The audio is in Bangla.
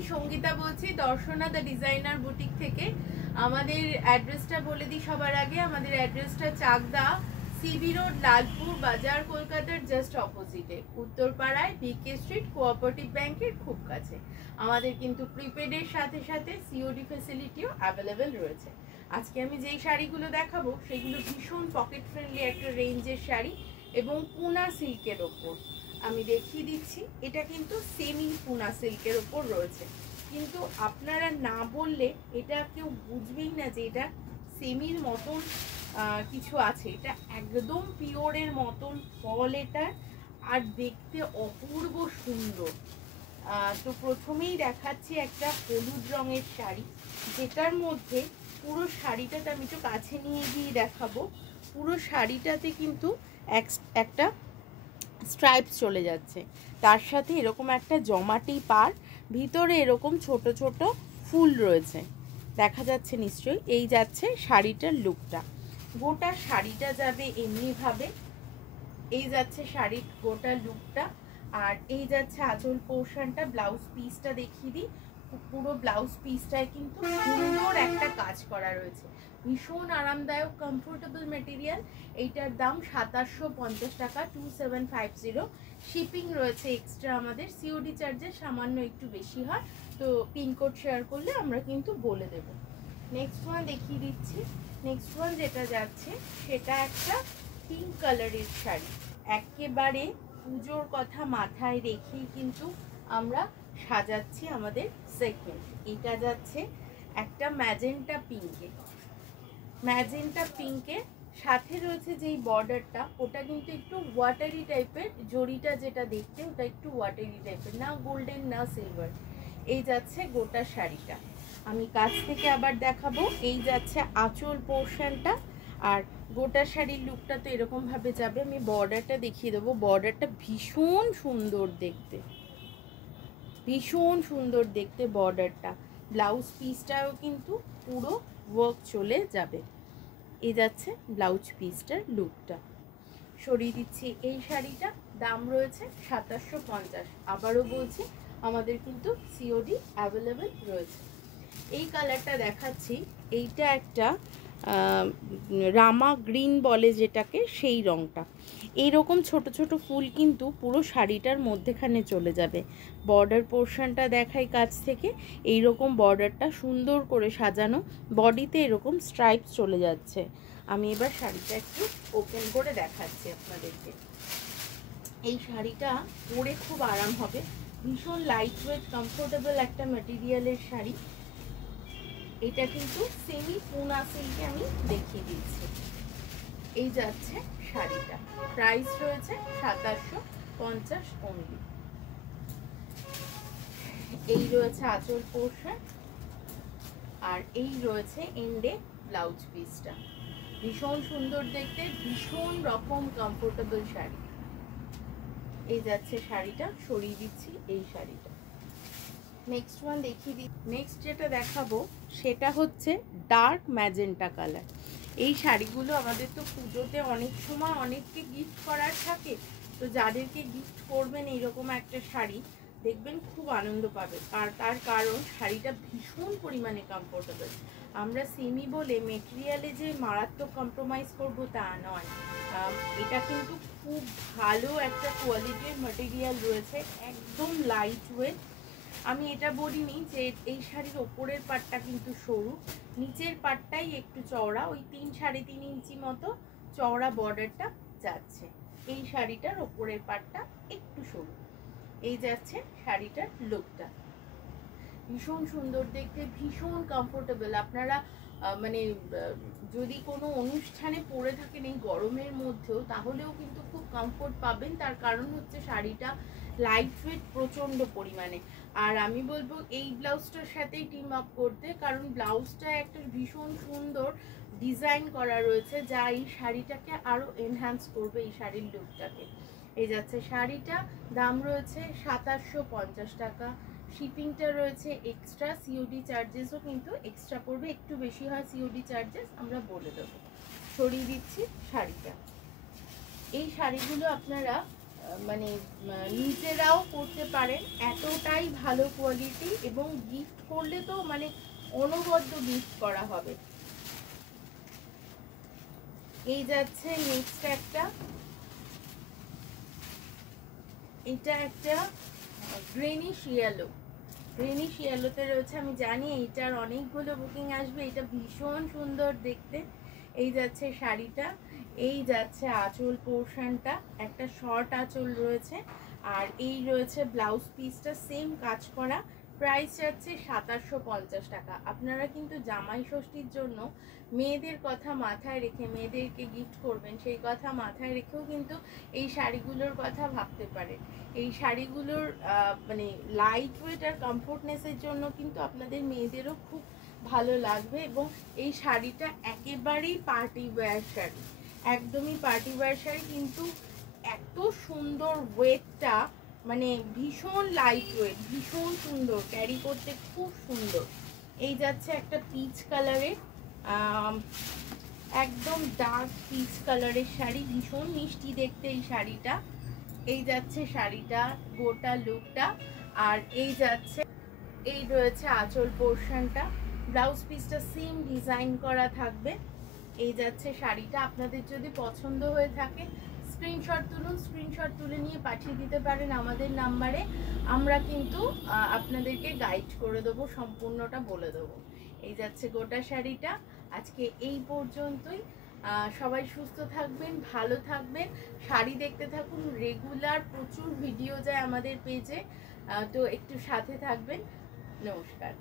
আমি সঙ্গীতা বলছি দর্শনা দ্য ডিজাইনার বুটিক থেকে। আমাদের অ্যাড্রেসটা বলে দিই সবার আগে। আমাদের অ্যাড্রেসটা চাকদা সিবি রোড, লালপুর বাজার, কলকাতার জাস্ট অপোজিটে, উত্তরপাড়ায়, বিকে স্ট্রিট, কোঅপারেটিভ ব্যাংকের খুব কাছে। আমাদের কিন্তু প্রিপেডের সাথে সাথে সিওডি ফ্যাসিলিটিও অ্যাভেলেবেল রয়েছে। আজকে আমি যেই শাড়িগুলো দেখাবো সেগুলো ভীষণ পকেট ফ্রেন্ডলি একটা রেঞ্জের শাড়ি এবং পুনা সিল্কের ওপর আমি দেখিয়ে দিচ্ছি। এটা কিন্তু সেমি পুনা সিল্কের ওপর রয়েছে, কিন্তু আপনারা না বললে এটা কেউ বুঝবেই না যে এটা সেমির মতন কিছু আছে। এটা একদম পিওরের মতন ফল এটা, আর দেখতে অপূর্ব সুন্দর। তো প্রথমেই দেখাচ্ছি একটা হলুদ রঙের শাড়ি, যেটার মধ্যে পুরো শাড়িটাতে আমি একটু কাছে নিয়ে গিয়ে দেখাবো। পুরো শাড়িটাতে কিন্তু একটা স্ট্রাইপস চলে যাচ্ছে, তার সাথে এরকম একটা জমাটি পার, ভিতরে এরকম ছোট ছোট ফুল রয়েছে, দেখা যাচ্ছে নিশ্চয়ই। এই যাচ্ছে শাড়িটার লুকটা। গোটা শাড়িটা যাবে এমনিভাবে, এই যাচ্ছে শাড়ির গোটা লুকটা। আর এই যাচ্ছে আঁচল পোর্শনটা। ব্লাউজ পিসটা দেখিয়ে দিই। পুরো ব্লাউজ পিসটায় কিন্তু সুন্দর একটা কাজ করা রয়েছে, ভীষণ আরামদায়ক কমফোর্টেবল মেটেরিয়াল। এইটার দাম 2750 টাকা, 2750। শিপিং রয়েছে এক্সট্রা, আমাদের সিওডি চার্জেস সামান্য একটু বেশি হয়, তো পিনকোড শেয়ার করলে আমরা কিন্তু বলে দেব। নেক্সট ওয়ান দেখিয়ে দিচ্ছি। নেক্সট ওয়ান যেটা যাচ্ছে সেটা একটা পিঙ্ক কালারের শাড়ি। একেবারে পুজোর কথা মাথায় রেখেই কিন্তু আমরা সাজাচ্ছি আমাদের সেগমেন্ট। এটা যাচ্ছে একটা ম্যাজেন্টা পিঙ্কে, ম্যাজেন্টা পিঙ্কের সাথে রয়েছে যেই বর্ডারটা, ওটা কিন্তু একটু ওয়াটারি টাইপের। জরিটা যেটা দেখতে ওটা একটু ওয়াটারি টাইপের, না গোল্ডেন না সিলভার। এই যাচ্ছে গোটা শাড়িটা, আমি কাছ থেকে আবার দেখাবো। এই যাচ্ছে আঁচল পোর্শনটা, আর গোটা শাড়ির লুকটা তো এরকম ভাবে যাবে। আমি বর্ডারটা দেখিয়ে দেবো। বর্ডারটা ভীষণ সুন্দর দেখতে, ভীষণ সুন্দর দেখতে বর্ডারটা। ব্লাউজ পিসটাও কিন্তু পুরো ওয়ার্ক চলে যাবে। এই যাচ্ছে ব্লাউজ পিসটার লুকটা। সরিয়ে দিচ্ছি এই শাড়িটা, দাম রয়েছে 2750। আবারও বলছি আমাদের কিন্তু সিওডি অ্যাভেলেবেল রয়েছে। এই কালারটা দেখাচ্ছি, এইটা একটা রামা গ্রিন বলে যেটাকে, সেই রঙটা। এইরকম ছোট ছোট ফুল কিন্তু পুরো শাড়িটার মধ্যেখানে চলে যাবে। বর্ডার পোর্শনটা দেখাই কাছ থেকে, এইরকম বর্ডারটা সুন্দর করে সাজানো, বডিতে এরকম স্ট্রাইপস চলে যাচ্ছে। আমি এবার শাড়িটা একটু ওপেন করে দেখাচ্ছি আপনাদেরকে। এই শাড়িটা পরে খুব আরাম হবে, ভীষণ লাইট ওয়েট কমফোর্টেবল একটা ম্যাটেরিয়ালের শাড়ি। এটা কিন্তু সেমি পুনা সিল্কে আমি দেখিয়ে দিচ্ছি। এই যাচ্ছে শাড়িটা, প্রাইস রয়েছে 2750 অনলি। এই রয়েছে আঁচল পোর্শন, আর এই রয়েছে এন্ডে ব্লাউজ পিসটা। ভীষণ সুন্দর দেখতে, ভীষণ রকম কমফোর্টেবল শাড়ি। এই যাচ্ছে শাড়িটা, সরিয়ে দিচ্ছি এই শাড়িটা। নেক্সট ওয়ান দেখিয়ে দিই। নেক্সট যেটা দেখাবো সেটা হচ্ছে ডার্ক ম্যাজেন্টা কালার। এই শাড়িগুলো আমাদের তো পুজোতে অনেক সময় অনেককে গিফট করার থাকে, তো যাদেরকে গিফট করবেন এইরকম একটা শাড়ি দেখবেন খুব আনন্দ পাবে। আর তার কারণ শাড়িটা ভীষণ পরিমাণে কমফোর্টেবল। আমরা সেমি বলে মেটেরিয়ালে যে মারাত্মক কম্প্রোমাইজ করবো তা নয়, এটা কিন্তু খুব ভালো একটা কোয়ালিটির মেটেরিয়াল রয়েছে, একদম লাইট ওয়েট। আমি এটা বলিনি যে এই শাড়ির ওপরের পাটটা কিন্তু সরু, নিচের পাটটাই একটু চওড়া, ওই 3-3.5 ইঞ্চি মতো চওড়া বর্ডারটা যাচ্ছে। এই শাড়িটার ওপরের পাটটা একটু সরু। এই যাচ্ছে শাড়িটার লুকটা, ভীষণ সুন্দর দেখতে, ভীষণ কমফোর্টেবল। আপনারা মানে যদি কোনো অনুষ্ঠানে পরে থাকেন এই গরমের মধ্যেও, তাহলেও কিন্তু খুব কমফোর্ট পাবেন। তার কারণ হচ্ছে শাড়িটা লাইট ওয়েট প্রচণ্ড পরিমাণে। আর আমি বলবো এই ব্লাউজটার সাথেই টিম আপ করতে, কারণ ব্লাউজটা একটা ভীষণ সুন্দর ডিজাইন করা রয়েছে, যা এই শাড়িটাকে আরও এনহ্যান্স করবে, এই শাড়ির লুকটাকে। এই যাচ্ছে শাড়িটা, দাম রয়েছে 2750 টাকা। শিপিংটা রয়েছে এক্সট্রা, সিওডি চার্জেসও কিন্তু এক্সট্রা পড়বে, একটু বেশি হয় সিওডি চার্জেস, আমরা বলে দেবো। সরিয়ে দিচ্ছি শাড়িটা। এই শাড়িগুলো আপনারা মানে নিজেরাও করতে পারেন, এতটাই ভালো কোয়ালিটি, এবং গিফট করলে তো মানে অনবদ্য গিফট করা হবে। এই যাচ্ছে নেক্সট একটা, এটা একটা গ্রেনিশ ইয়েলো, গ্রেনিশ ইয়েলোতে রয়েছে। আমি জানি এইটার অনেকগুলো বুকিং আসবে, এটা ভীষণ সুন্দর দেখতে। এই যাচ্ছে শাড়িটা, এই যাচ্ছে আঁচল পোর্শনটা, একটা শর্ট আঁচল রয়েছে, আর এই রয়েছে ব্লাউজ পিসটা সেম কাজ করা। প্রাইস যাচ্ছে 2750 টাকা। আপনারা কিন্তু জামাই ষষ্ঠীর জন্য মেয়েদের কথা মাথায় রেখে, মেয়েদেরকে গিফট করবেন সেই কথা মাথায় রেখেও কিন্তু এই শাড়িগুলোর কথা ভাবতে পারেন। এই শাড়িগুলোর মানে লাইট ওয়েট আর কমফোর্টনেসের জন্য কিন্তু আপনাদের মেয়েদেরও খুব ভালো লাগবে। এবং এই শাড়িটা একেবারেই পার্টি ওয়্যার শাড়ি, একদমই পার্টি ওয়্যার শাড়ি, কিন্তু এত সুন্দর ওয়েটটা, মানে ভীষণ লাইট ওয়েট, ভীষণ সুন্দর, ক্যারি করতে খুব সুন্দর। এই যাচ্ছে একটা পিচ কালারের, একদম ডার্ক পিচ কালারের শাড়ি, ভীষণ মিষ্টি দেখতে এই শাড়িটা। এই যাচ্ছে শাড়িটা গোটা লুকটা, আর এই যাচ্ছে, এই রয়েছে আঁচল পোর্শনটা, ব্লাউজ পিসটা সেম ডিজাইন করা থাকবে। এই যাচ্ছে শাড়িটা। আপনাদের যদি পছন্দ হয়ে থাকে স্ক্রিনশট তুলুন, স্ক্রিনশট তুলে নিয়ে পাঠিয়ে দিতে পারেন আমাদের নাম্বারে। আমরা কিন্তু আপনাদেরকে গাইড করে দেবো, সম্পূর্ণটা বলে দেবো। এই যাচ্ছে গোটা শাড়িটা। আজকে এই পর্যন্তই। সবাই সুস্থ থাকবেন, ভালো থাকবেন, শাড়ি দেখতে থাকুন, রেগুলার প্রচুর ভিডিও যায় আমাদের পেজে, তো একটু সাথে থাকবেন। নমস্কার।